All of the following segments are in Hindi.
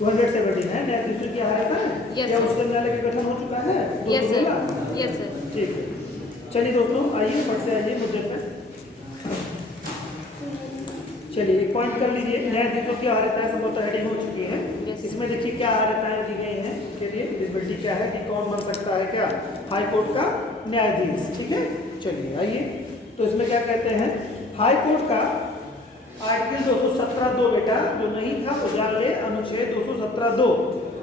217 है, न्यायाधीशों की आहार है Yes, या sir. उच्च न्यायालय का गठन हो चुका है? यस सर, बोला? Yes sir. ठीक है, चलिए दोस्तों आइए फट से आइए मुद्दे पर। चलिए एक पॉइंट कर लीजिए, न्यायाधीशों की आहारताएं संभवतः हेडिंग हो चुकी हैं। Yes. इसमें देखिए क्या आहारताएं दी गई हैं के लिए एलिजिबिलिटी क्या है कि कौन बन सकता है, क्या हाई कोर्ट का न्यायाधीश। ठीक है, चलिए आइए, तो इसमें क्या कहते हैं, हाई कोर्ट का आर्टिकल 217(2) बेटा जो नहीं था वो जान ले, अनुच्छेद 217(2).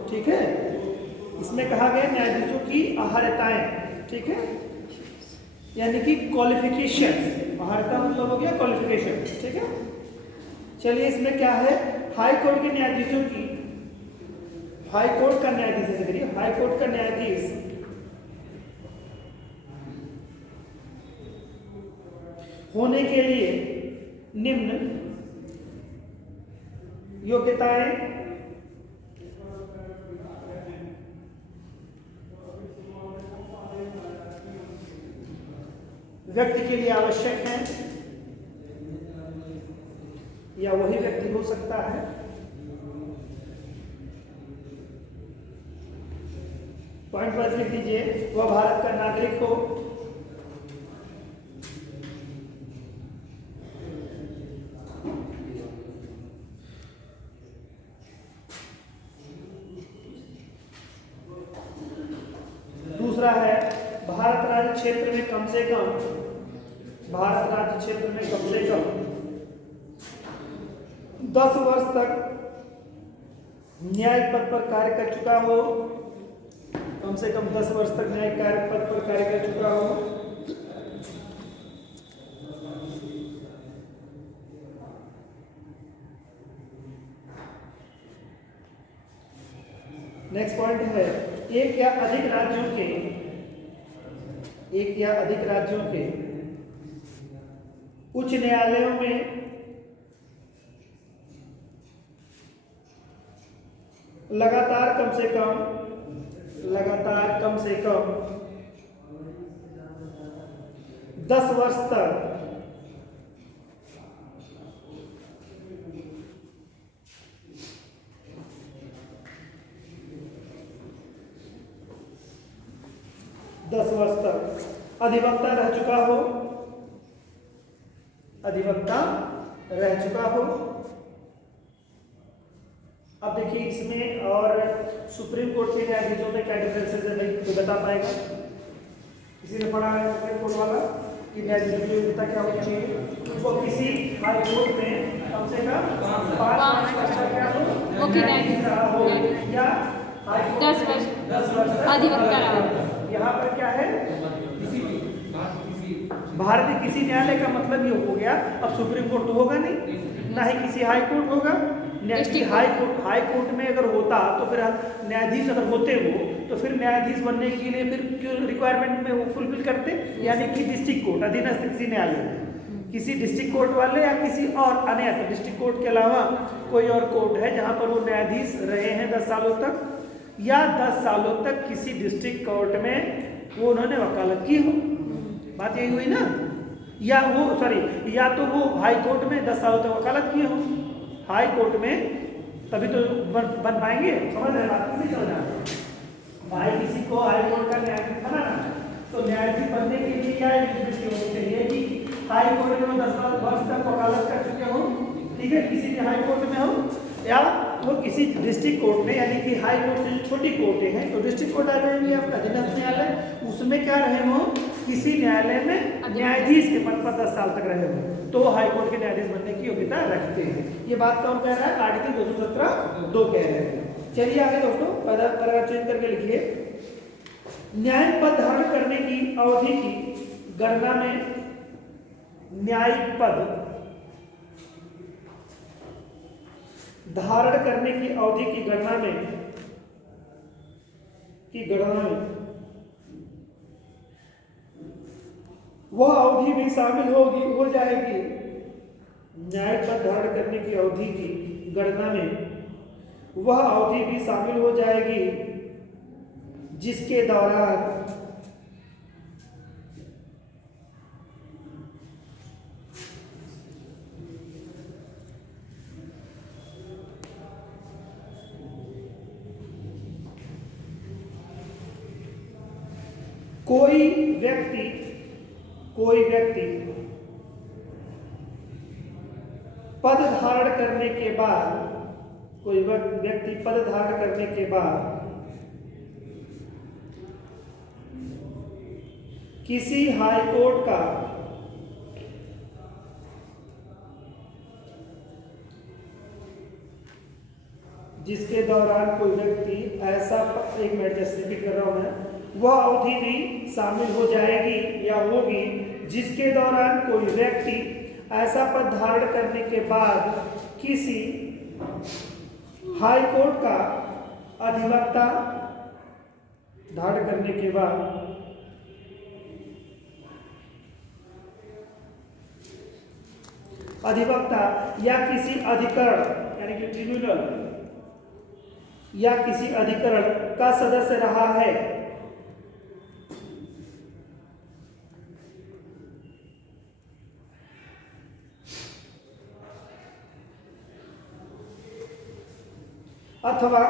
ठीक है, इसमें कहा गया न्यायाधीशों की आहारताएं, ठीक है, यानी कि क्वालिफिकेशन। आहारता मतलब हो गया क्वालिफिकेशन। ठीक है, चलिए इसमें क्या है, हाई कोर्ट के न्यायाधीशों की, हाई कोर्ट का न्यायाधीश ऐसे करिए, हाई कोर्ट का न्यायाधीश होने के लिए निम्न योग्यताएं व्यक्ति के लिए आवश्यक है या वही व्यक्ति हो सकता है पॉइंट वाइज लिख दीजिए, वह भारत का नागरिक हो, दूसरा है भारत राज्य क्षेत्र में कम से कम, भारत राज्य क्षेत्र में कम से कम 10 वर्ष तक न्यायिक पद पर कार्य कर चुका हो, कम से कम 10 वर्ष तक न्यायिक पद पर कार्य कर चुका हो। नेक्स्ट पॉइंट है, एक या अधिक राज्यों के, एक या अधिक राज्यों के उच्च न्यायालयों में लगातार कम से कम 10 वर्ष तक अधिवक्ता रह चुका हो, अधिवक्ता रह चुका हो। अब देखिए इसमें और सुप्रीम कोर्ट के न्यायाधीशों में क्या डिफरेंसेस है भाई, तो बता पाएगा? किसी ने पढ़ा है सुप्रीम कोर्ट वाला कि न्यायाधीश की योग्यता क्या होनी चाहिए? वो किसी हाई कोर्ट में कम से कम 5 वर्ष का क्या हो, मुख्य न्यायाधीश रहा हो, या हाई कोर्ट 10 वर्ष अधिवक्ता रहा हो। यहाँ पर क्या है, भारतीय किसी न्यायालय का मतलब ये हो गया, अब सुप्रीम कोर्ट तो होगा नहीं, ना ही किसी हाई कोर्ट होगा। हाई कोर्ट में अगर होता तो फिर न्यायाधीश अगर होते वो तो फिर न्यायाधीश बनने के लिए फिर क्यों रिक्वायरमेंट में वो फुलफिल करते, यानी कि डिस्ट्रिक्ट कोर्ट अधीनस्थ किसी न्यायालय में, किसी डिस्ट्रिक्ट कोर्ट वाले या किसी और अन्य डिस्ट्रिक्ट कोर्ट के अलावा कोई और कोर्ट है जहाँ पर वो न्यायाधीश रहे हैं 10 सालों तक, या 10 सालों तक किसी डिस्ट्रिक्ट कोर्ट में वो उन्होंने वकालत की हो। बात यही हुई ना, या वो सॉरी या तो वो हाई कोर्ट में 10 सालों तक वकालत किए हो, हाई कोर्ट में तभी तो बन पाएंगे। समझ रहे बात नहीं समझ रहा भाई, किसी को हाई कोर्ट का न्यायाधीश बनाना तो न्यायाधीश बनने के लिए क्या एलिजिबिलिटी होनी चाहिए कि हाई कोर्ट में 10 वर्ष तक वकालत कर चुके हो, ठीक है, किसी भी हाई कोर्ट में हो, या वो किसी डिस्ट्रिक्ट कोर्ट में, यानी कि हाई कोर्ट से जो छोटी कोर्टें हैं तो डिस्ट्रिक्ट कोर्ट आ जाएंगे आपका अधीनस्थ न्यायालय, उसमें क्या रहे हो, किसी न्यायालय में न्यायाधीश के पद पर 10 साल तक रहे हो तो हाई कोर्ट के न्यायाधीश बनने की योग्यता रखते हैं। ये बात कौन कह रहा है? आर्टिकल 217(2) कह रहे हैं। चलिए आगे दोस्तों पैराग्राफ चेंज करके लिखिए, न्यायिक पद धारण करने की अवधि की गणना में, न्यायिक पद धारण करने की अवधि की गणना में वह अवधि भी शामिल हो जाएगी, न्यायिक पद धारण करने की अवधि की गणना में वह अवधि भी शामिल हो जाएगी जिसके दौरान कोई व्यक्ति पद धारण करने के बाद किसी हाई कोर्ट का जिसके दौरान कोई व्यक्ति ऐसा, एक मिनट जैसे रिपीट कर रहा हूं मैं, वह अवधि भी शामिल हो जाएगी या होगी जिसके दौरान कोई व्यक्ति ऐसा पद धारण करने के बाद किसी हाई कोर्ट का अधिवक्ता धारण करने के बाद अधिवक्ता या किसी अधिकरण यानी कि ट्रिब्यूनल या किसी अधिकरण का सदस्य रहा है, अथवा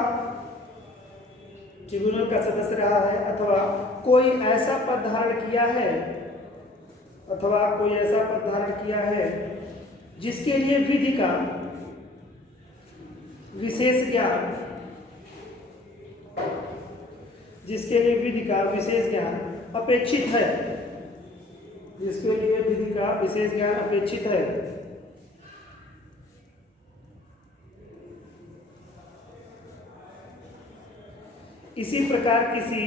ट्रिब्यूनल का सदस्य रहा है, अथवा कोई ऐसा पद धारण किया है जिसके लिए विधि का विशेष ज्ञान अपेक्षित है, इसी प्रकार किसी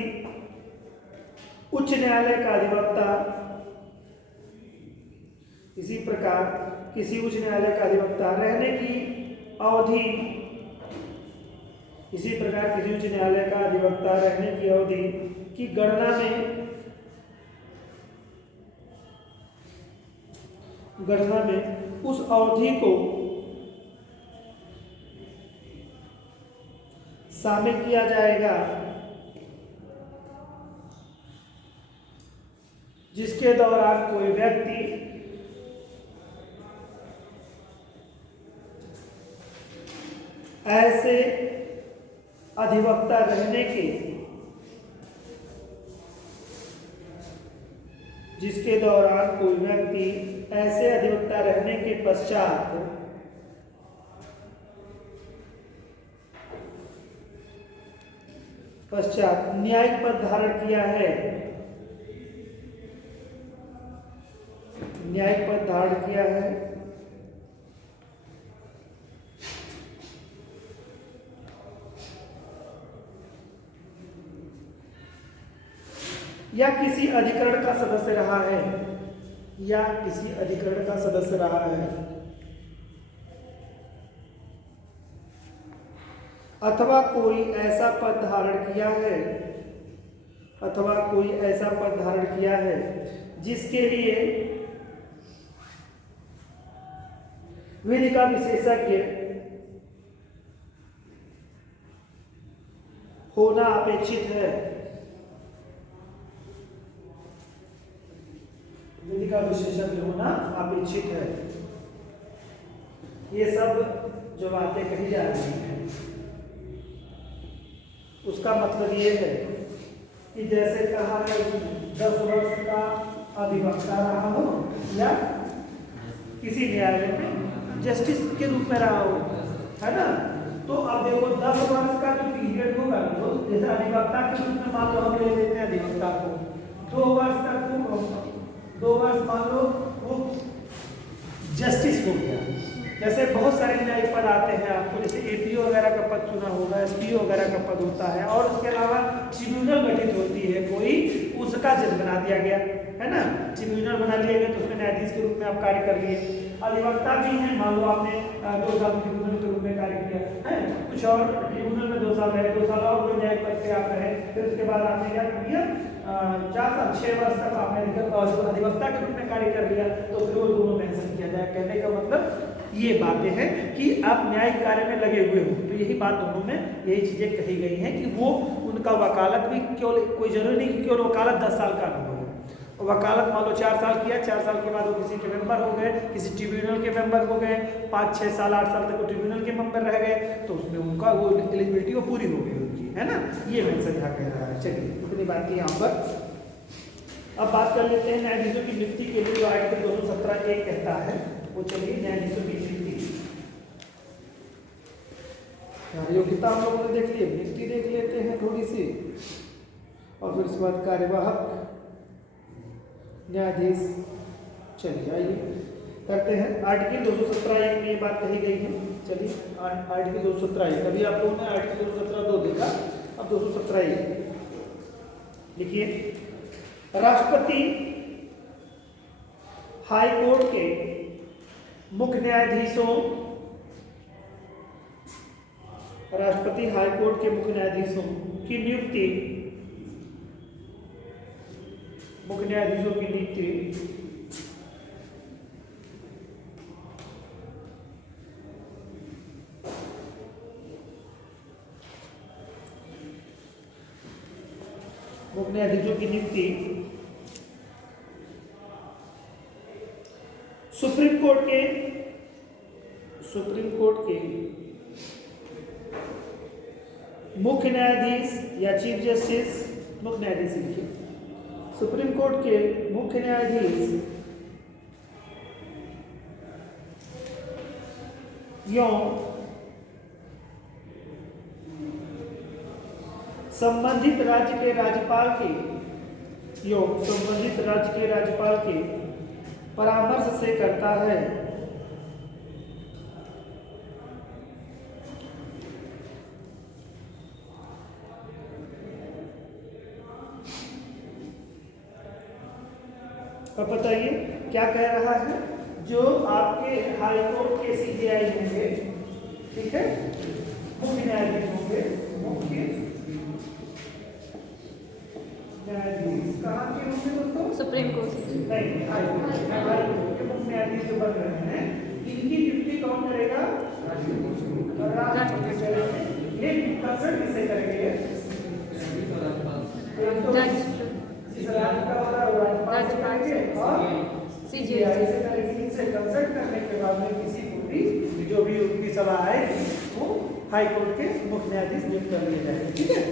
उच्च न्यायालय का अधिवक्ता रहने की अवधि की गणना में उस अवधि को शामिल किया जाएगा जिसके दौरान कोई व्यक्ति ऐसे अधिवक्ता रहने के पश्चात न्यायिक पद धारण किया है, या किसी अधिकरण का सदस्य रहा है, अथवा कोई ऐसा पद धारण किया है जिसके लिए विधि का विशेषज्ञ होना अपेक्षित है। ये सब जो बातें कही जा रही हैं उसका मतलब ये है कि जैसे कहा है 10 वर्ष का अधिवक्ता रहा हो या किसी न्यायालय में जस्टिस के रूप में रहा हो, है ना। तो अब देखो 10 वर्ष का जो पीरियड होगा, तो जैसे अधिवक्ता के रूप में मान लो हम ले लेते हैं अधिवक्ता को 2 वर्ष तक, 2 वर्ष मान लो वो जस्टिस हो गया। जैसे बहुत सारे न्यायिक पद आते हैं आपको, जैसे एपीओ वगैरह का पद चुना होगा, एसपीओ वगैरह का पद होता है, और उसके अलावा ट्रिब्यूनल गठित होती है कोई, उसका जज बना दिया गया, है ना। ट्रिब्यूनल बना लिया गया तो उसमें न्यायाधीश के रूप में आप कार्य कर लिए। अधिवक्ता भी हैं, मान लो आपने 2 साल ट्रिब्यूनल के रूप में कार्य किया है, कुछ और ट्रिब्यूनल में 2 साल रहे, 2 साल और कोई न्यायिक पद पे आप रहे, फिर उसके बाद आपने क्या कर दिया 4 साल 6 वर्ष तक आपने अधिवक्ता के रूप में कार्य कर लिया, तो फिर वो दोनों मेंशन किया जाए। कहने का मतलब ये बातें हैं कि आप न्यायिक कार्य में लगे हुए हो, तो यही बात दोनों में यही चीजें कही गई हैं कि वो उनका वकालत भी केवल, कोई जरूरी नहीं कि केवल वकालत 10 साल का अनुभव हो। वकालत मान लो 4 साल किया, 4 साल के बाद वो किसी के मेंबर हो गए, किसी ट्रिब्यूनल के मेंबर हो गए, 5-6 साल 8 साल तक वो ट्रिब्यूनल के मेंबर रह गए, तो उसमें उनका वो एलिजिबिलिटी वो पूरी हो गई उनकी, है ना। ये मेंशन यहाँ कह रहा है। चलिए इतनी बात की यहाँ पर। अब बात कर लेते हैं न्यायाधीशों की नियुक्ति के लिए जो आर्टिकल 217 एक कहता है, वो चलिए न्यायाधीशों की नियुक्ति। योग्यता हम लोगों ने देख ली, नियुक्ति देख लेते हैं थोड़ी सी, और फिर उसके बाद कार्यवाहक न्यायाधीश। चलिए आइए करते हैं। आर्टिकल 217 में ये बात कही गई है। चलिए आर्टिकल 217 अभी आप लोगों ने आर्टिकल 217 देखा, अब 217 लिखिए। राष्ट्रपति हाई कोर्ट के मुख्य न्यायाधीशों, राष्ट्रपति हाई कोर्ट के मुख्य न्यायाधीशों की नियुक्ति, मुख्य न्यायाधीशों की नियुक्ति मुख्य न्यायाधीशों की नियुक्ति सुप्रीम कोर्ट के मुख्य न्यायाधीश या चीफ जस्टिस, मुख्य न्यायाधीश लिखिए, सुप्रीम कोर्ट के मुख्य न्यायाधीश संबंधित राज्य के राज्यपाल के परामर्श से करता है। अब बताइए क्या कह रहा है, जो आपके हाई कोर्ट के सीजेआई होंगे, ठीक है, मुख्य न्यायाधीश होंगे, मुख्य न्यायाधीश कहाँ के होंगे दोस्तों? सुप्रीम कोर्ट से। नहीं, हाई कोर्ट के मुख्य न्यायाधीश जो बन रहे हैं, इनकी नियुक्ति कौन करेगा? राष्ट्रपति करेंगे। ये कंसल्ट किससे करेंगे? जिस राज्य का वाला राज्यपाल से करेंगे और सीजीआई से करेंगे। इनसे कंसल्ट करने के बाद में किसी को भी जो भी उनकी सलाह आएगी वो हाई कोर्ट के मुख्य न्यायाधीश नियुक्त कर लिए जाएंगे, ठीक है।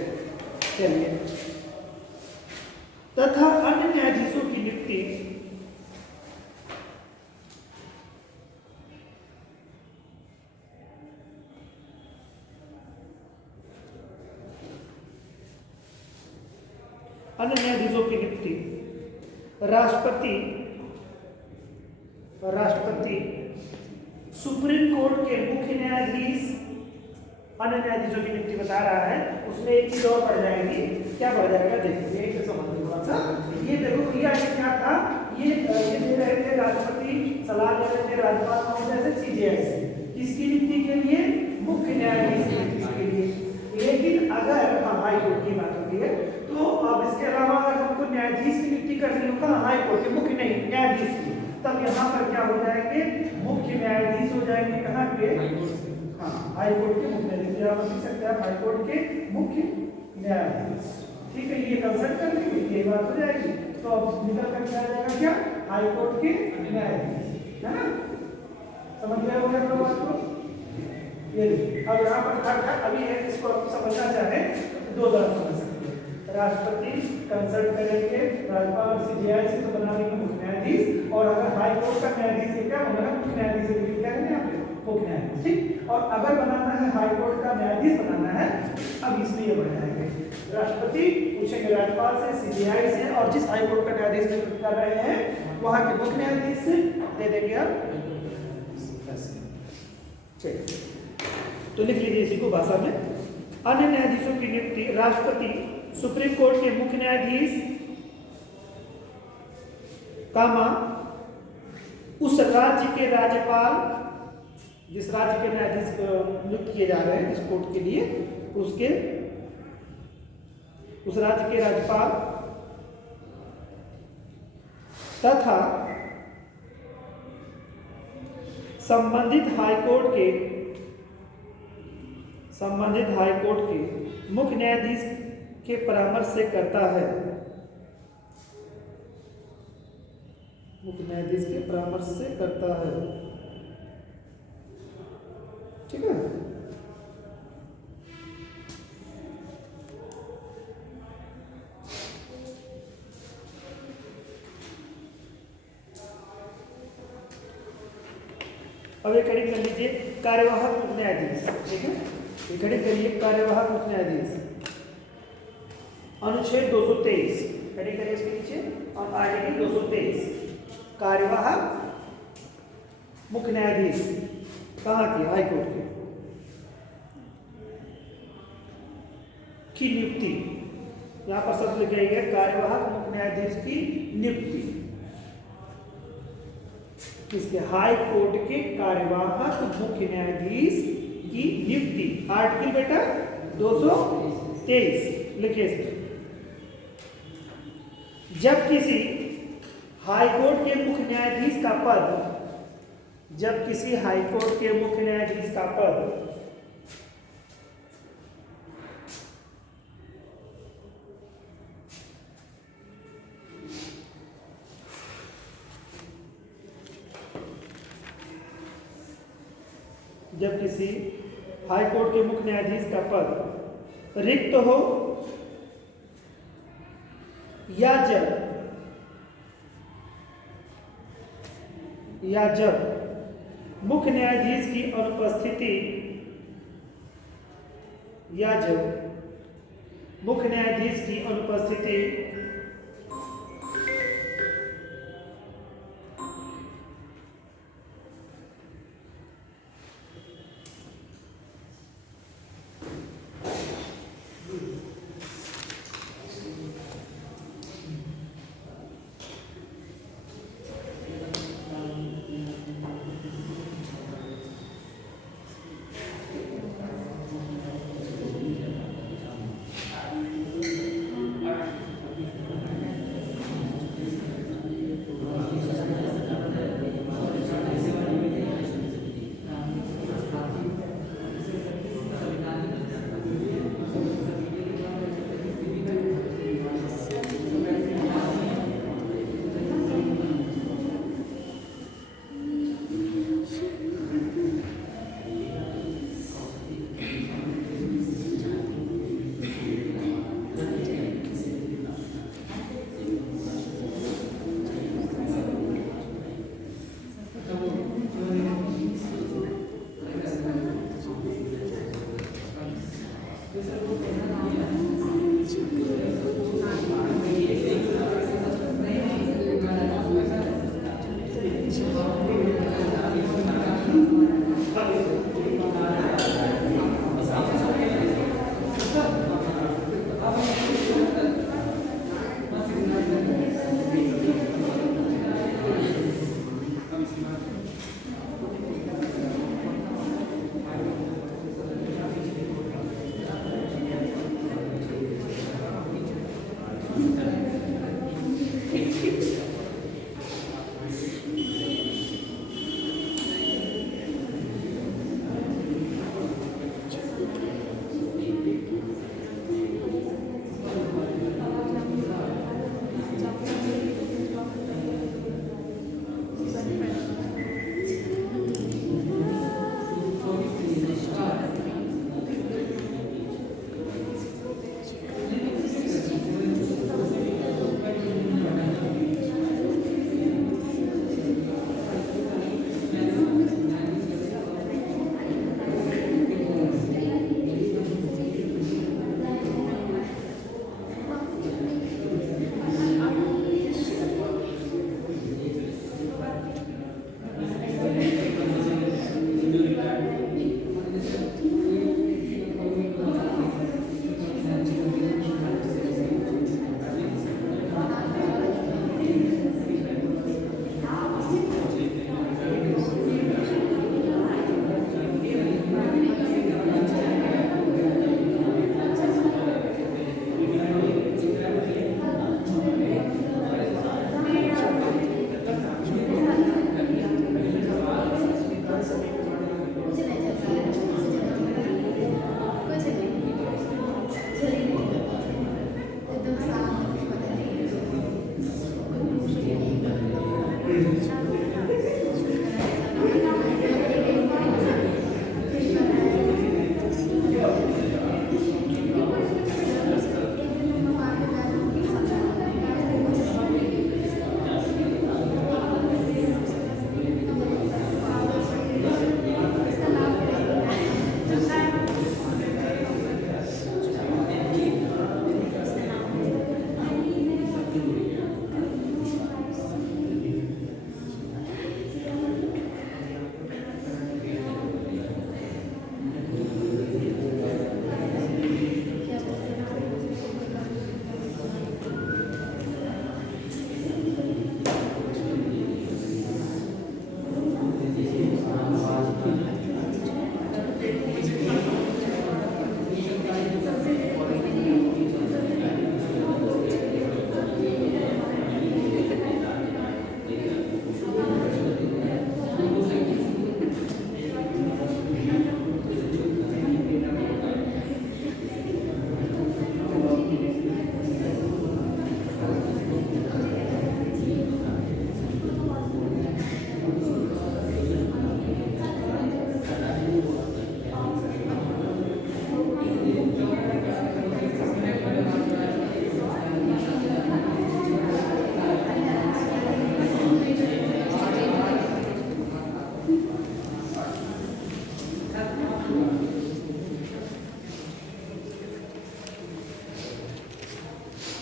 चलिए, तथा अन्य न्यायाधीशों की नियुक्ति राष्ट्रपति सुप्रीम कोर्ट के मुख्य न्यायाधीश, अन्य न्यायाधीशों की नियुक्ति बता रहा है, उसमें एक चीज और बढ़ जाएगी। क्या बढ़ जाएगा देखिए, एक समझ थोड़ा सा। ये देखो किया क्या था, ये दे रहे थे राष्ट्रपति सलाह दे रहे थे राज्यपाल महोदय से सीजीआई से, किसकी नियुक्ति के लिए? मुख्य न्यायाधीश की नियुक्ति के लिए। लेकिन अगर हाई कोर्ट की बात होती है तो अब इसके अलावा अगर हमको न्यायाधीश की नियुक्ति करनी होगा हाई कोर्ट के, मुख्य नहीं न्यायाधीश की, तब यहाँ पर क्या हो जाएंगे? मुख्य न्यायाधीश हो जाएंगे कहाँ के? हाँ, हाई कोर्ट के मुख्य न्यायाधीश। आप लिख सकते हैं हाई कोर्ट के मुख्य न्यायाधीश, ठीक है। ये कंसल्ट कर लेंगे, ये बात हो जाएगी। तो अब निकल कर क्या जाएगा? क्या? हाई कोर्ट के न्यायाधीश, है ना? समझ गए होंगे आप बात को? ये अब यहाँ पर अभी है, इसको आप समझना चाहे तो दो तरह समझ सकते हैं। राष्ट्रपति कंसल्ट करेंगे राज्यपाल और सीजीआई से, तो बना देंगे मुख्य न्यायाधीश। और अगर हाई कोर्ट का न्यायाधीश है क्या बनेगा? मुख्य न्यायाधीश से क्या करेंगे यहाँ पे? मुख्य न्यायाधीश, ठीक। और अगर बनाना है हाई कोर्ट का न्यायाधीश बनाना है, अब इसमें ये बढ़ जाएंगे, राष्ट्रपति पूछेंगे राज्यपाल से, सीजीआई से, और जिस हाई कोर्ट का न्यायाधीश नियुक्त कर रहे हैं वहां के मुख्य न्यायाधीश से दे देंगे आप। तो लिख लीजिए इसी को भाषा में। अन्य न्यायाधीशों की नियुक्ति राष्ट्रपति सुप्रीम कोर्ट के मुख्य न्यायाधीश कामा उस राज्य के राज्यपाल, जिस राज्य के न्यायाधीश नियुक्त किए जा रहे हैं इस कोर्ट के लिए, उसके उस राज्य के राज्यपाल तथा संबंधित हाई कोर्ट के मुख्य न्यायाधीश के परामर्श से करता है। मुख्य न्यायाधीश के परामर्श से करता है, ठीक है। अब एक हेडिंग कर लीजिए कार्यवाहक मुख्य न्यायाधीश, ठीक है। एक हेडिंग करिए कार्यवाहक मुख्य न्यायाधीश, अनुच्छेद 223 हेडिंग करिए इसके नीचे और आर्टिकल 223 कार्यवाहक मुख्य न्यायाधीश कहाँ के, हाई कोर्ट की नियुक्ति। यहाँ पर शब्द लिखा गया कार्यवाहक मुख्य न्यायाधीश की नियुक्ति, किसके, हाई कोर्ट के कार्यवाहक मुख्य न्यायाधीश की नियुक्ति। आर्टिकल बेटा 223 लिखिए इसमें। जब किसी हाई कोर्ट के मुख्य न्यायाधीश का पद, जब किसी हाई कोर्ट के मुख्य न्यायाधीश का पद जब किसी हाई कोर्ट के मुख्य न्यायाधीश का पद रिक्त हो या जब मुख्य न्यायाधीश की अनुपस्थिति या जब मुख्य न्यायाधीश की अनुपस्थिति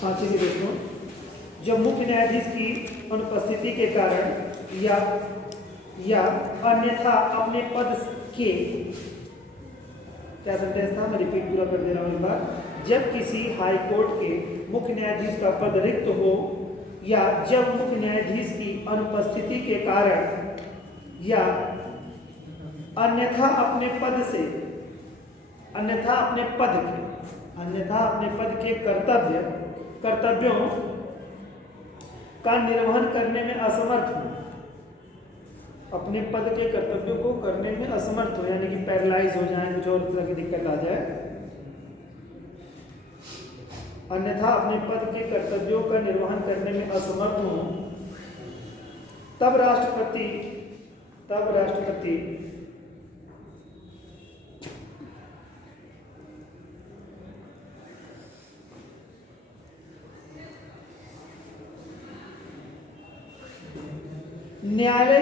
हाँ चीजें देखो, जब मुख्य न्यायाधीश की अनुपस्थिति के कारण या अन्यथा अपने पद के, क्या सेंटेंस था, मैं रिपीट पूरा कर दे रहा हूं एक बार। जब किसी हाई कोर्ट के मुख्य न्यायाधीश का पद रिक्त हो या जब मुख्य न्यायाधीश की अनुपस्थिति के कारण या अन्यथा अपने पद के कर्तव्यों का निर्वहन करने में असमर्थ हो, अपने पद के कर्तव्यों को करने में असमर्थ हो, यानी कि पैरालाइज हो जाए, कुछ और तरह की दिक्कत आ जाए, अन्यथा अपने पद के कर्तव्यों का निर्वहन करने में असमर्थ हो, तब राष्ट्रपति न्यायालय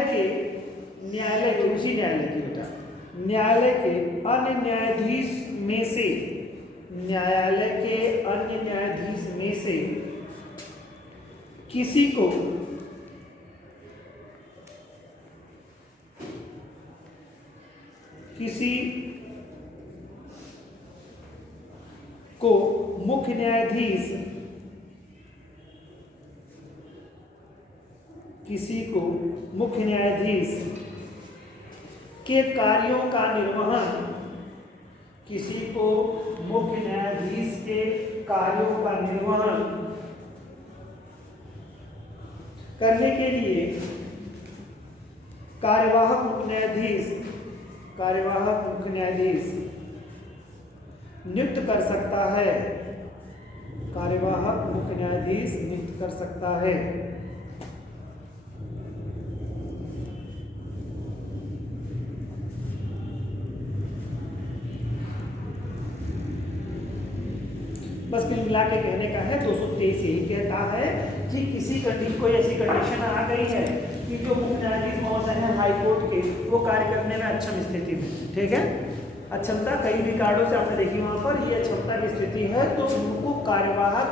के अन्य न्यायाधीश में से किसी को मुख्य न्यायाधीश के कार्यों का निर्वहन करने के लिए कार्यवाहक मुख्य न्यायाधीश नियुक्त कर सकता है। बस कुल मिला के कहने का है 223 यही कहता है कि किसी कोई ऐसी कंडीशन आ गई है कि जो मुख्य न्यायाधीश महोदय हैं हाई कोर्ट के, वो कार्य करने में अक्षम स्थिति में, ठीक है, अक्षमता कई रिकॉर्डों से आपने देखी वहां पर, ये अक्षमता की स्थिति है, तो उनको कार्यवाहक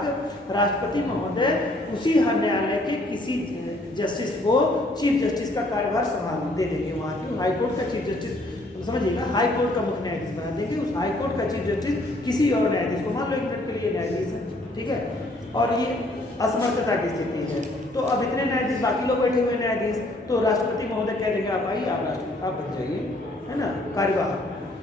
राष्ट्रपति महोदय उसी न्यायालय के किसी जस्टिस को चीफ जस्टिस का कार्यभार संभाल दे देंगे। वहाँ की हाई कोर्ट का चीफ जस्टिस, समझिएगा, हाई कोर्ट का मुख्य न्यायाधीश बना देंगे, उस हाई कोर्ट का चीफ जस्टिस किसी और न्यायाधीश को, मान लो एक मिनट के लिए न्यायाधीश है, ठीक है, और ये असमर्थता की स्थिति है, तो अब इतने न्यायाधीश बाकी लोग बैठे हुए न्यायाधीश, तो राष्ट्रपति महोदय कह देंगे आप आइए, आप बन जाइए, है ना, कार्यवाहक।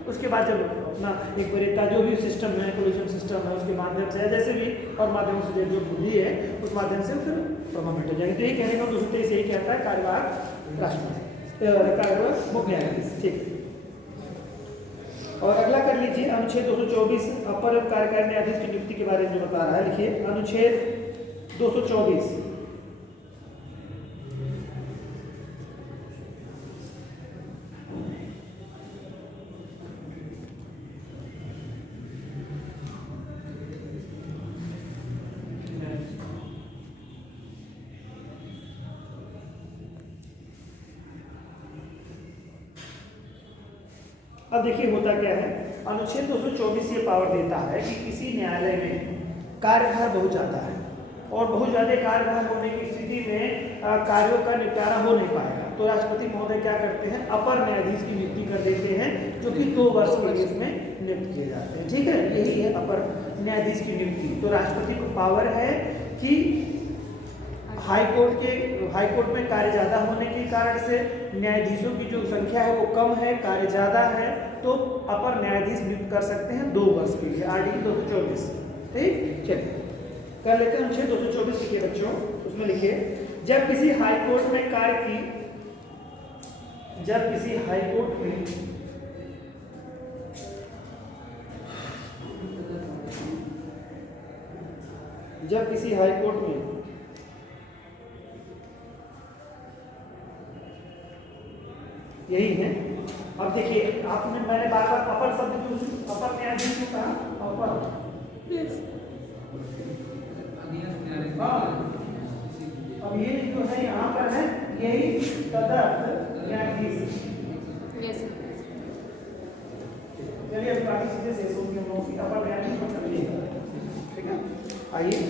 उसके बाद जब अपना एक वरीयता जो भी सिस्टम है, कोलिशन सिस्टम है, उसके माध्यम से जैसे भी और माध्यम से जो बुद्धि है उस माध्यम से फिर परमानेंट हो जाएंगे। तो यही कहने का 223 यही कहता है कार्यवाहक राष्ट्रपति, कार्यवाहक मुख्य न्यायाधीश, ठीक। और अगला कर लीजिए अनुच्छेद 224 अपर कार्यकारी न्यायाधीश की नियुक्ति के बारे में जो बता रहा है, लिखिए अनुच्छेद 224। अब देखिए होता क्या है, अनुच्छेद 224 ये पावर देता है कि किसी न्यायालय में कार्यभार बहुत ज़्यादा है और बहुत ज़्यादा कार्यभार होने की स्थिति में कार्यों का निपटारा हो नहीं पाएगा, तो राष्ट्रपति महोदय क्या करते हैं, अपर न्यायाधीश की नियुक्ति कर देते हैं, जो कि 2 वर्ष के लिए इसमें नियुक्त किए जाते हैं, ठीक है, यही है अपर न्यायाधीश की नियुक्ति। तो राष्ट्रपति को पावर है कि हाई कोर्ट में कार्य ज़्यादा होने के कारण से न्यायाधीशों की जो संख्या है वो कम है, कार्य ज़्यादा है, तो अपर न्यायाधीश नियुक्त कर सकते हैं 2 वर्ष के लिए, आर्टिकल 224, ठीक। चलिए कर लेते हैं अनुच्छेद 224 लिखिए बच्चों, उसमें लिखिए जब किसी हाई कोर्ट में यही है। अब देखिए मैंने बार अपर शब्द यूज, अपर न्यायाधीश को कहा, अपर, हाँ, अब ये जो है यहाँ पर है यही तदर्थ न्यायाधीश, चलिए अब बाकी चीजें शेष होंगी हम लोगों की। अपर न्यायाधीश मतलब ये है, ठीक है। आइए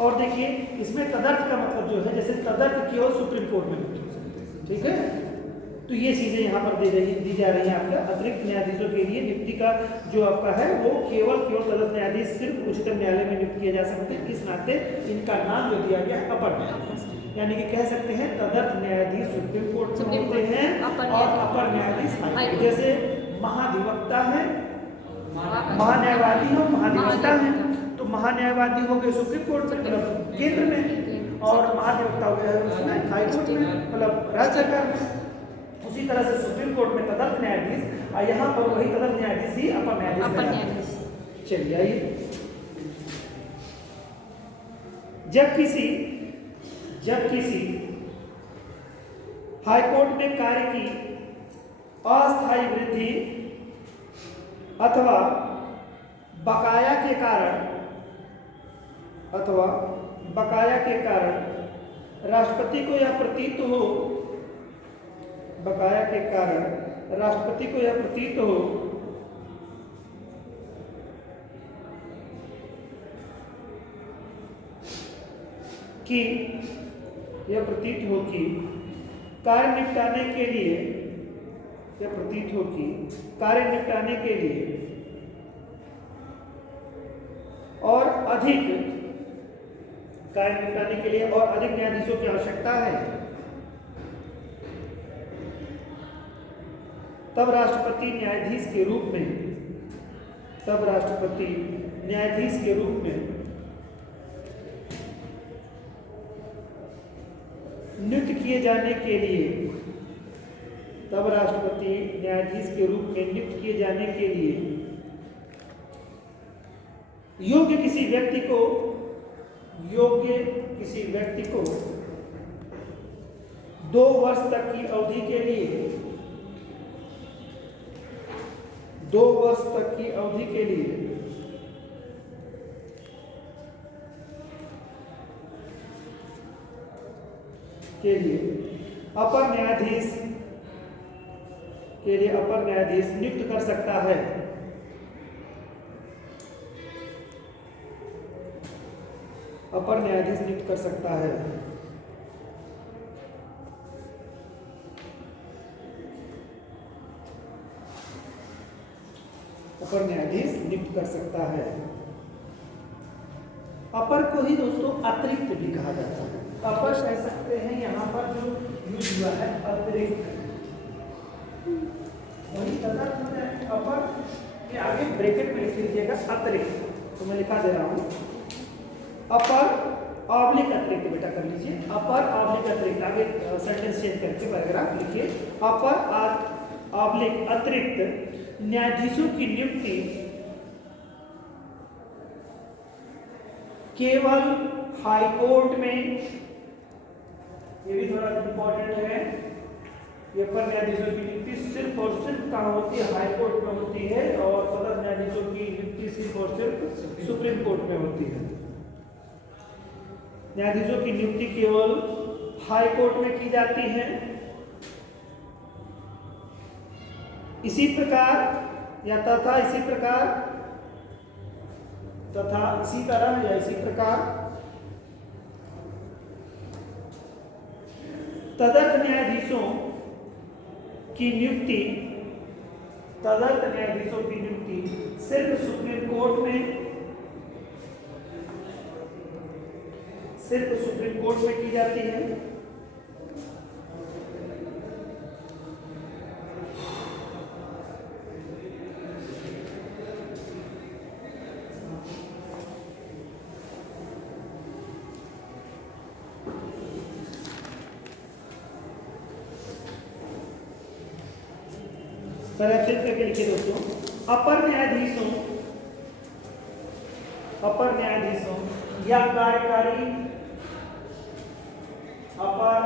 और देखिए इसमें तदर्थ का मतलब जो है, जैसे तदर्थ केवल सुप्रीम कोर्ट में होती है, ठीक है। तो ये चीजें यहाँ पर दी जा रही हैं आपका। अतिरिक्त न्यायाधीशों के लिए नियुक्ति का जो आपका है वो केवल तदर्थ न्यायाधीश सिर्फ उच्चतम न्यायालय में नियुक्त किए जा सकते हैं। इस नाते इनका नाम जो दिया गया है अपर न्यायाधीश, यानी कि कह सकते हैं तदर्थ न्यायाधीश सुप्रीम कोर्ट में होते हैं और अपर न्यायाधीश हाई कोर्ट। जैसे महाधिवक्ता है, महान्यायवादी और महाधिवक्ता है। तो महान्यायवादी हो गए सुप्रीम कोर्ट में, मतलब केंद्र में, और महाधिवक्ता हो गया उसमें हाई कोर्ट में, मतलब राज्य सरकार में। उसी तरह से सुप्रीम कोर्ट में तदर्थ न्यायाधीश और यहाँ पर वही तदर्थ न्यायाधीश ही अपर न्यायाधीश। चलिए आइए, जब किसी हाईकोर्ट में कार्य की अस्थायी वृद्धि अथवा बकाया के कारण राष्ट्रपति को यह प्रतीत हो, बकाया के कारण राष्ट्रपति को यह प्रतीत हो कि कार्य निपटाने के लिए और अधिक न्यायाधीशों की आवश्यकता है, तब राष्ट्रपति न्यायाधीश के रूप में नियुक्त किए जाने के लिए योग्य किसी व्यक्ति को 2 वर्ष तक की अवधि के लिए 2 वर्ष तक की अवधि के लिए अपर न्यायाधीश नियुक्त कर सकता है। अपर न्यायाधीश नियुक्त कर सकता है। अपर न्यायाधीश नियुक्त कर सकता है। अपर को ही दोस्तों अतिरिक्त भी कहा जाता है। अपर कह सकते हैं यहाँ पर जो यूज हुआ है अतिरिक्त, वही तदर्थ होता है। अपर के आगे ब्रैकेट में लिख लीजिएगा अतिरिक्त, तो मैं लिखा दे रहा हूँ अपर ऑब्लिक अतिरिक्त, बेटा कर लीजिए अपर ऑब्लिक अतिरिक्त, आगे सेंटेंस चेंज करके पैराग्राफ लिखिए। अपर ऑब्लिक अतिरिक्त न्यायाधीशों की नियुक्ति केवल हाई कोर्ट में, ये भी थोड़ा इंपॉर्टेंट है, ये अपर न्यायाधीशों की नियुक्ति सिर्फ और सिर्फ कहाँ होती है, हाई कोर्ट में होती है, और तदर्थ न्यायाधीशों की नियुक्ति सिर्फ और सिर्फ सुप्रीम कोर्ट में होती है। न्यायाधीशों की नियुक्ति केवल हाई कोर्ट में की जाती है। इसी प्रकार या तथा इसी तरह या इसी प्रकार तदर्थ न्यायाधीशों की नियुक्ति सिर्फ सुप्रीम कोर्ट में की जाती है। करके लिखिए दोस्तों, अपर न्यायाधीशों या कार्यकारी अपर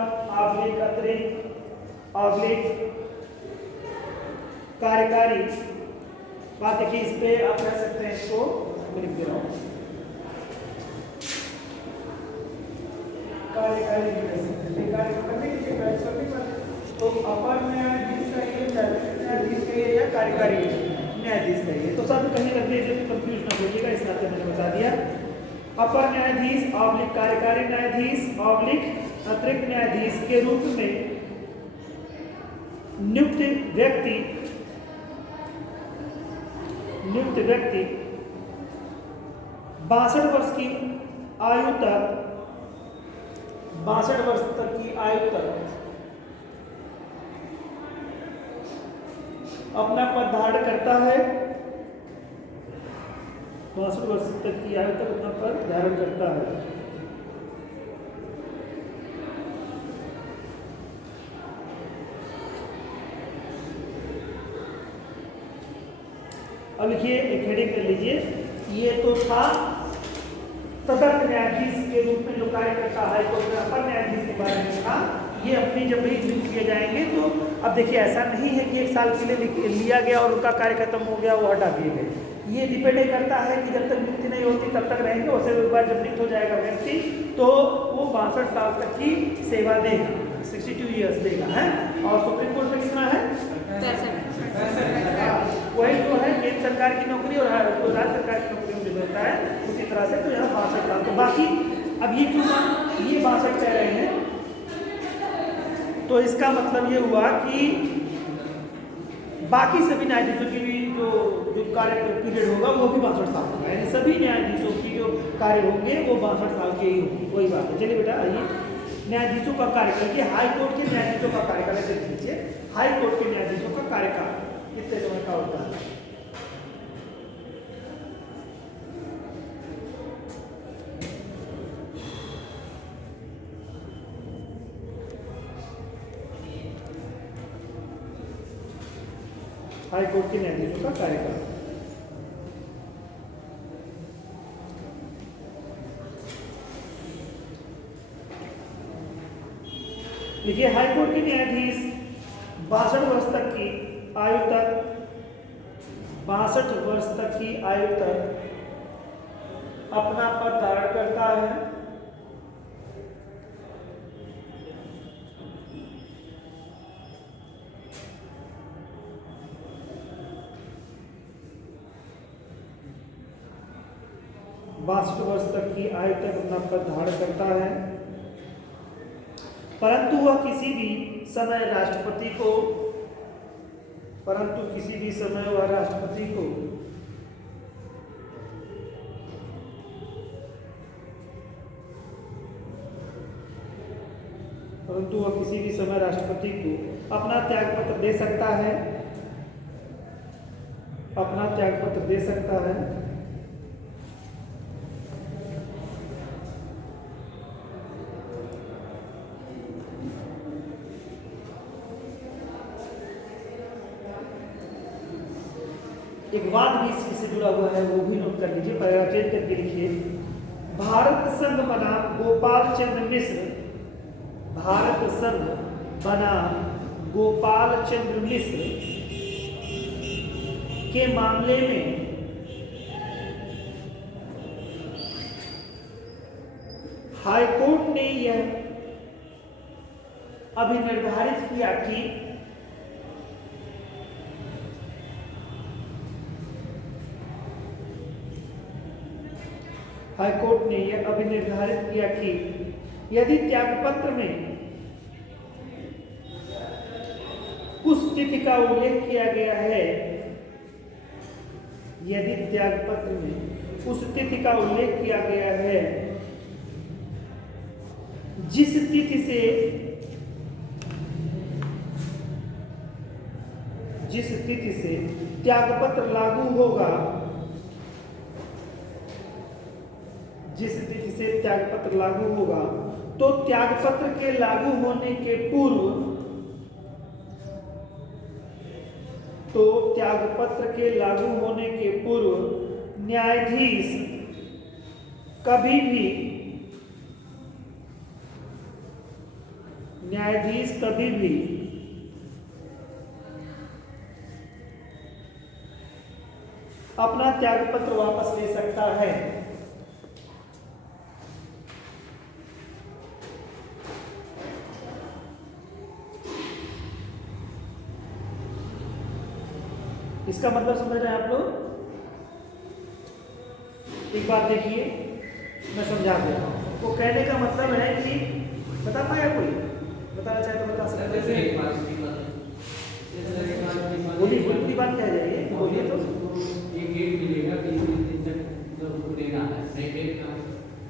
ऑब्लिक अतिरिक्त ऑब्लिक कार्यकारी, बात देखिए इस पे आप कह सकते हैं, इसको मैं लिख दे रहा हूँ कार्यकारी भी कह सकते हैं। तो अपर न्यायाधीश का ये कार्यकारी न्यायाधीश कहिए। तो सब कहीं ना कहीं कंफ्यूज ना होइएगा, इस नाते मैंने बता दिया। अपर न्यायाधीश ऑब्लिक कार्यकारी न्यायाधीश ऑब्लिक अतिरिक्त न्यायाधीश के रूप में नियुक्त व्यक्ति 62 वर्ष की आयु तक अपना पद धारण करता है। 62 वर्ष तक की आयु तक अपना पद धारण करता है। अब लिखिए, एक हेडिंग कर लीजिए। ये तो था तदर्थ न्यायाधीश के रूप में जो कार्य करता है, तो अपर न्यायाधीश के बारे में था। ये अपनी जब भी नियुक्त किए जाएंगे तो अब देखिए, ऐसा नहीं है कि 1 साल के लिए लिया गया और उनका कार्य खत्म हो गया, वो हटा दिए गए। ये डिपेंड करता है कि जब तक नियुक्ति नहीं होती तब तक रहेंगे। वैसे एक बार जब नियुक्त हो जाएगा व्यक्ति तो वो 62 साल तक की सेवा देगा, 62 ईयर्स देगा है। और सुप्रीम कोर्ट में कितना है? 65। वही जो है केंद्र सरकार की नौकरी और राज्य सरकार की नौकरी में जो होता है उसी तरह से। तो यहाँ 62 साल। तो बाकी अब ये क्यों ये 62 कह रहे हैं, तो इसका मतलब ये हुआ कि बाकी सभी न्यायाधीशों की भी जो कार्य पीरियड होगा वो भी 62 साल होगा। यानी सभी न्यायाधीशों की जो कार्य होंगे वो 62 साल के ही होंगे। वही बात है। चलिए बेटा, आइए न्यायाधीशों का कार्यकाल, ये हाई कोर्ट के न्यायाधीशों का कार्यकाल ऐसे लीजिए। हाई कोर्ट के न्यायाधीशों का कार्यकाल कितने समय का होता है? हाई कोर्ट के न्यायाधीशों का कार्यकाल देखिए, हाई कोर्ट के न्यायाधीश 62 वर्ष तक की आयु तक 62 वर्ष तक की आयु तक अपना पद धारण करता है। वर्ष तक की आयु तक अपना पद धारण करता है, परंतु वह किसी भी समय राष्ट्रपति को परंतु वह राष्ट्रपति को अपना त्यागपत्र दे सकता है। एक वाद भी इससे जुड़ा हुआ है, वो भी नोट कर लीजिए। पैराग्राफ चेंज करके लिखिए। भारत संघ बनाम गोपाल चंद्र मिश्र के मामले में हाईकोर्ट ने यह अभिनिर्धारित किया कि हाईकोर्ट ने यह अभिनिर्धारित किया कि यदि त्यागपत्र में उस तिथि का उल्लेख किया गया है, यदि त्यागपत्र में उस तिथि का उल्लेख किया गया है जिस तिथि से त्यागपत्र लागू होगा, तो त्यागपत्र के लागू होने के पूर्व न्यायाधीश कभी भी अपना त्यागपत्र वापस ले सकता है। इसका मतलब समझ रहे हैं आप लोग? एक बात देखिए, मैं समझा दे रहा हूँ। वो कहने का मतलब है कि बता पाया कोई? बताना चाहे तो बता सकते हैं। बोलिए, पूरी बात कह जाइए, बोलिए तो। एक गेट मिलेगा 3 दिन तक जो देना है, नहीं डेट का।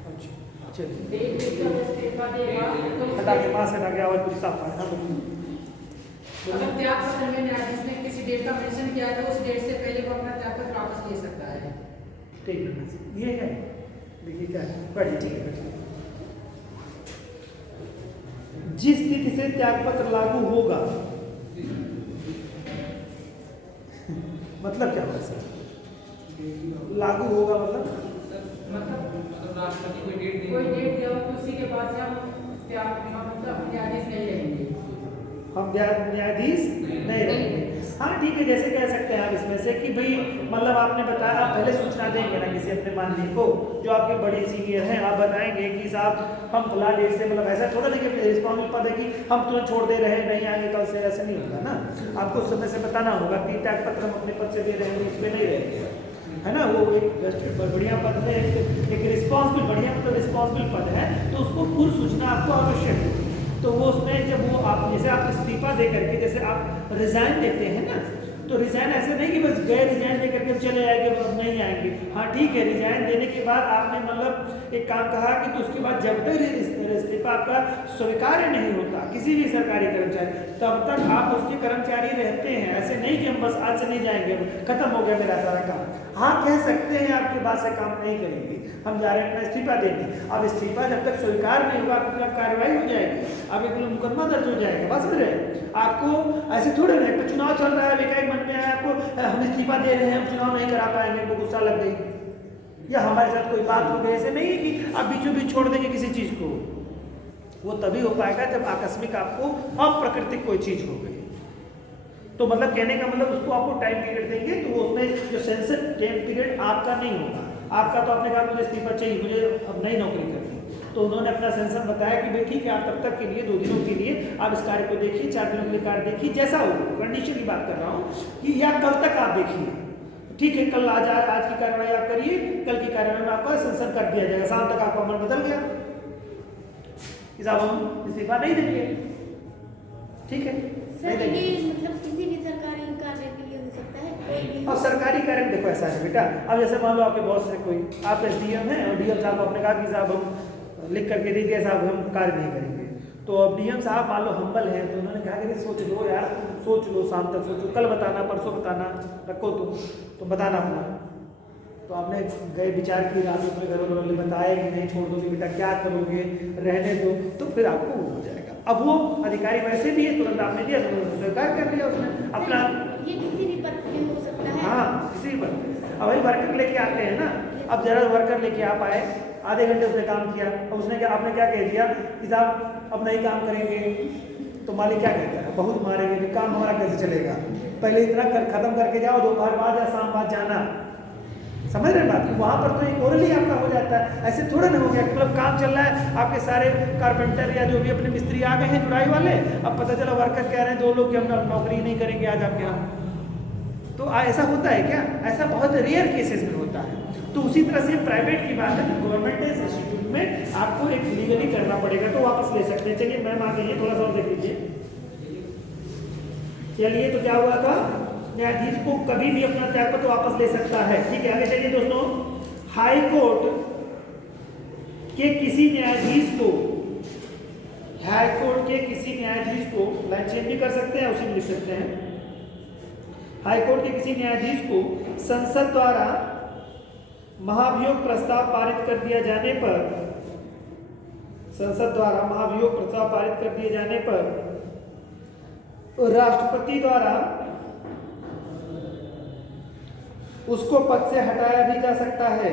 अच्छा, चलिए अगर हटा के पास हटा के आवाज पूरी साफ है। हाँ बोलिए। त्याग पत्र में न्यायाधीश ने किसी डेट का मेंशन किया है तो उस डेट से पहले वो अपना त्याग पत्र वापस ले सकता है। ठीक है, ये है। देखिए क्या है, पढ़िए, ठीक है। जिस तिथि से त्यागपत्र लागू होगा, मतलब क्या होगा सर? लागू होगा मतलब मतलब राष्ट्रपति कोई डेट कोई देंगे। डेट दिया हो तो उसी के बाद से हम त्याग मतलब न्यायाधीश नहीं रहेंगे। हम न्यायाधीश नहीं रहेंगे। हाँ ठीक है, जैसे कह सकते हैं आप इसमें से कि भाई मतलब आपने बताया, आप पहले सूचना देंगे ना किसी अपने माननीय को जो आपके बड़े सीनियर हैं, आप बताएंगे कि साहब हम फला डेट से, मतलब ऐसा थोड़ा नहीं कि रिस्पॉन्सिबल पद है कि हम तुरंत छोड़ दे रहे हैं, नहीं आएंगे कल से, ऐसा नहीं होगा ना। आपको उस समय से बताना होगा कि त्याग पत्र हम अपने पद से दे रहे हैं, इसमें नहीं रहेंगे, है ना। वो एक बढ़िया पद है, एक रिस्पॉन्सिबल, बढ़िया मतलब रिस्पॉन्सिबल पद है, तो उसको पूर्व सूचना आपको आवश्यक है। तो वो उसमें जब वो आप जैसे आप इस्तीफा दे करके जैसे आप रिजाइन देते हैं ना, तो रिजाइन ऐसे नहीं कि बस गए रिजाइन दे करके चले आएंगे, अब नहीं आएंगे। हाँ ठीक है, रिजाइन देने के बाद आपने मतलब एक काम कहा कि तो उसके बाद जब तक इस्तीफा आपका स्वीकार्य नहीं होता किसी भी सरकारी कर्मचारी, तब तक आप उसके कर्मचारी रहते हैं। ऐसे नहीं कि हम बस आज से नहीं जाएंगे, खत्म हो गया मेरा सारा काम। हाँ कह सकते हैं आपके बाद से काम नहीं करेंगे, हम जा रहे हैं अपना इस्तीफा देंगे। अब इस्तीफा जब तक स्वीकार नहीं होगा आपके खिलाफ कार्रवाई हो जाएगी, आपके खिलाफ मुकदमा दर्ज हो जाएगा। बस फिर आपको ऐसे थोड़े ना, तो चुनाव चल रहा है, बेकार मन में आया आपको हम इस्तीफा दे रहे हैं, हम चुनाव नहीं करा पाएंगे, तो गुस्सा लग गई या हमारे साथ कोई बात हो गई, ऐसे नहीं है कि आप बीचों बीच छोड़ देंगे किसी चीज़ को। वो तभी हो पाएगा जब आकस्मिक आपको अप्राकृतिक कोई चीज़ हो गई। तो मतलब कहने का मतलब उसको आपको टाइम पीरियड देंगे, तो उसमें जो सेंसर टाइम पीरियड आपका नहीं होगा। आपका तो आपने कहा मुझे इस्तीफा चाहिए, मुझे अब नई नौकरी करनी, तो उन्होंने अपना सेंसर बताया कि भाई ठीक है, आप तब तक के लिए 2 दिनों के लिए आप इस कार्य को देखिए, 4 दिनों के लिए कार्य देखिए, जैसा हो कंडीशन की बात कर रहा हूँ कि या कल तक आप देखिए, ठीक है, कल आज की कार्रवाई आप करिए, कल की कार्रवाई में आपका सेंसर कर दिया जाएगा, शाम तक आपका मन बदल गया कि साहब हम इस्तीफा नहीं देंगे, ठीक है। सर ये मतलब किसी भी सरकारी कार्य के लिए हो सकता है, कोई भी। और सरकारी कार्य देखो ऐसा है बेटा, अब जैसे मान लो आपके बॉस है कोई, आप एसडीएम हैं और डीएम साहब आपने कहा कि साहब हम लिख करके दे दिया, साहब हम कार्य नहीं करेंगे, तो अब डीएम साहब मान लो हम्बल हैं, तो उन्होंने कहा कि सोच लो यार, सोच लो, शाम तक सोचो, कल बताना, परसों बताना, रखो तुम बताना अपना। तो आपने गए विचार की, रात अपने घर वालों ने बताया कि नहीं छोड़ दोगे बेटा, क्या करोगे, रहने दो, तो फिर आपको वो हो जाएगा। अब वो अधिकारी वैसे भी है, तुरंत आपने दिया तो स्वीकार कर लिया उसने अपना। ये किसी भी पद पे हो सकता है। हाँ किसी भी पद। अब वही वर्कर लेके आते हैं ना, अब जरा वर्कर लेके आप आए, आधे घंटे उसने काम किया, अब उसने क्या, आपने क्या कह दिया कि साहब अब नहीं काम करेंगे, तो मालिक क्या कहता है, बहुत मारेंगे, तो काम हमारा कैसे चलेगा, पहले इतना खत्म करके जाओ, दोपहर बाद या शाम बाद जाना। समझ रहे बात, वहाँ पर तो एक ओरली आपका हो जाता है, ऐसे थोड़ा ना हो गया, मतलब काम चल रहा है, आपके सारे कारपेंटर या जो भी अपने मिस्त्री आ गए हैं जुड़ाई वाले, अब पता चला वर्कर कह रहे हैं 2 लोग कि हम नौकरी नहीं करेंगे आज आपके यहाँ, तो ऐसा होता है क्या? ऐसा बहुत रेयर केसेस में होता है। तो उसी तरह से प्राइवेट की बात है, तो गवर्नमेंट इंस्टीट्यूट में आपको एक लीगली करना पड़ेगा, तो वापस ले सकते हैं। चलिए मैम आ गई है, थोड़ा सा और देख लीजिए। चलिए तो क्या हुआ था, न्यायाधीश को कभी भी अपना त्यागपत्र वापस ले सकता है, ठीक है। आगे चलिए दोस्तों, हाई कोर्ट के किसी न्यायाधीश को, हाई कोर्ट के किसी न्यायाधीश को, लाइन चेंज भी कर सकते हैं, उसी में लिख सकते हैं, हाई कोर्ट के किसी न्यायाधीश को संसद द्वारा महाभियोग प्रस्ताव पारित कर दिया जाने पर, संसद द्वारा महाभियोग प्रस्ताव पारित कर दिए जाने पर राष्ट्रपति द्वारा उसको पद से हटाया भी जा सकता है,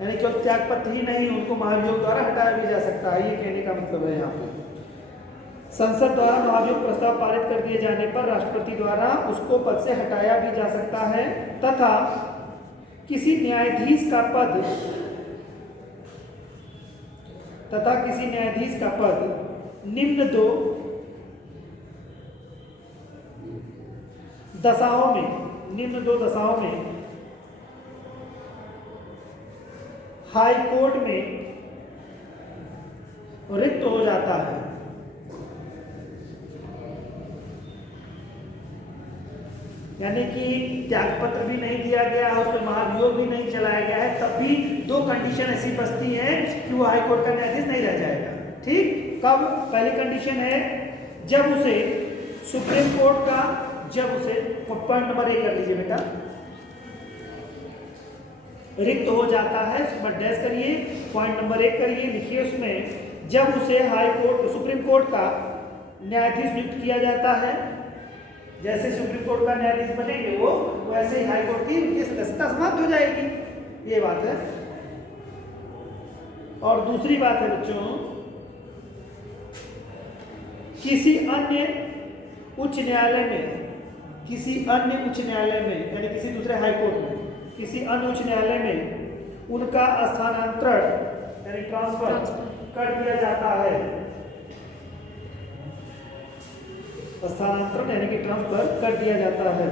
यानी केवल त्यागपत्र ही नहीं, उनको महाभियोग द्वारा हटाया भी जा सकता है, ये कहने का मतलब है यहाँ पे। संसद द्वारा महाभियोग प्रस्ताव पारित कर दिए जाने पर राष्ट्रपति द्वारा उसको पद से हटाया भी जा सकता है, तथा किसी न्यायाधीश का पद दशाओं में, निम्न 2 दशाओं में हाई कोर्ट में रिक्त हो जाता है, यानी कि त्यागपत्र भी नहीं दिया गया है, उस पर महाभियोग भी नहीं चलाया गया है, तब भी 2 कंडीशन ऐसी बचती है कि वो हाई कोर्ट का न्यायाधीश नहीं रह जाएगा। ठीक, कब? पहली कंडीशन है जब उसे सुप्रीम कोर्ट का, जब उसे पॉइंट नंबर 1 कर लीजिए बेटा, रिक्त हो जाता है, उसके बाद डैश करिए, पॉइंट नंबर 1 करिए, लिखिए उसमें, जब उसे हाई कोर्ट, सुप्रीम कोर्ट का न्यायाधीश नियुक्त किया जाता है, जैसे सुप्रीम कोर्ट का न्यायाधीश बनेंगे वो, वैसे ही हाई कोर्ट की उनकी सदस्यता समाप्त हो जाएगी, ये बात है। और दूसरी बात है बच्चों, किसी अन्य उच्च न्यायालय में, किसी अन्य उच्च न्यायालय में, यानी किसी दूसरे हाई कोर्ट में, किसी अन्य उच्च न्यायालय में उनका स्थानांतरण यानी ट्रांसफर कर दिया जाता है, स्थानांतरण यानी कि ट्रांसफर कर दिया जाता है।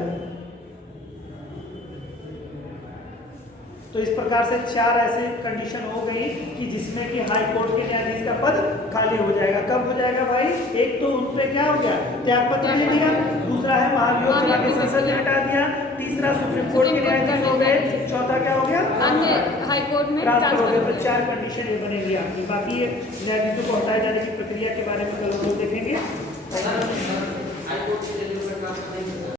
तो इस प्रकार से 4 ऐसे कंडीशन हो गई कि जिसमें कि हाई कोर्ट के न्यायाधीश का पद खाली हो जाएगा। कब हो जाएगा भाई? एक तो उन पे क्या हो गया, त्यागपत्र दे दिया, दूसरा है महाभियोग चला के संसद में हटा दिया, तीसरा सुप्रीम कोर्ट के न्यायाधीश हो गए, चौथा क्या हो गया, अन्य हाई कोर्ट में ट्रांसफर हो गया। तो 4 कंडीशन ये बनेगी आपकी। बाकी न्यायाधीशों को हटाए जाने की प्रक्रिया के बारे में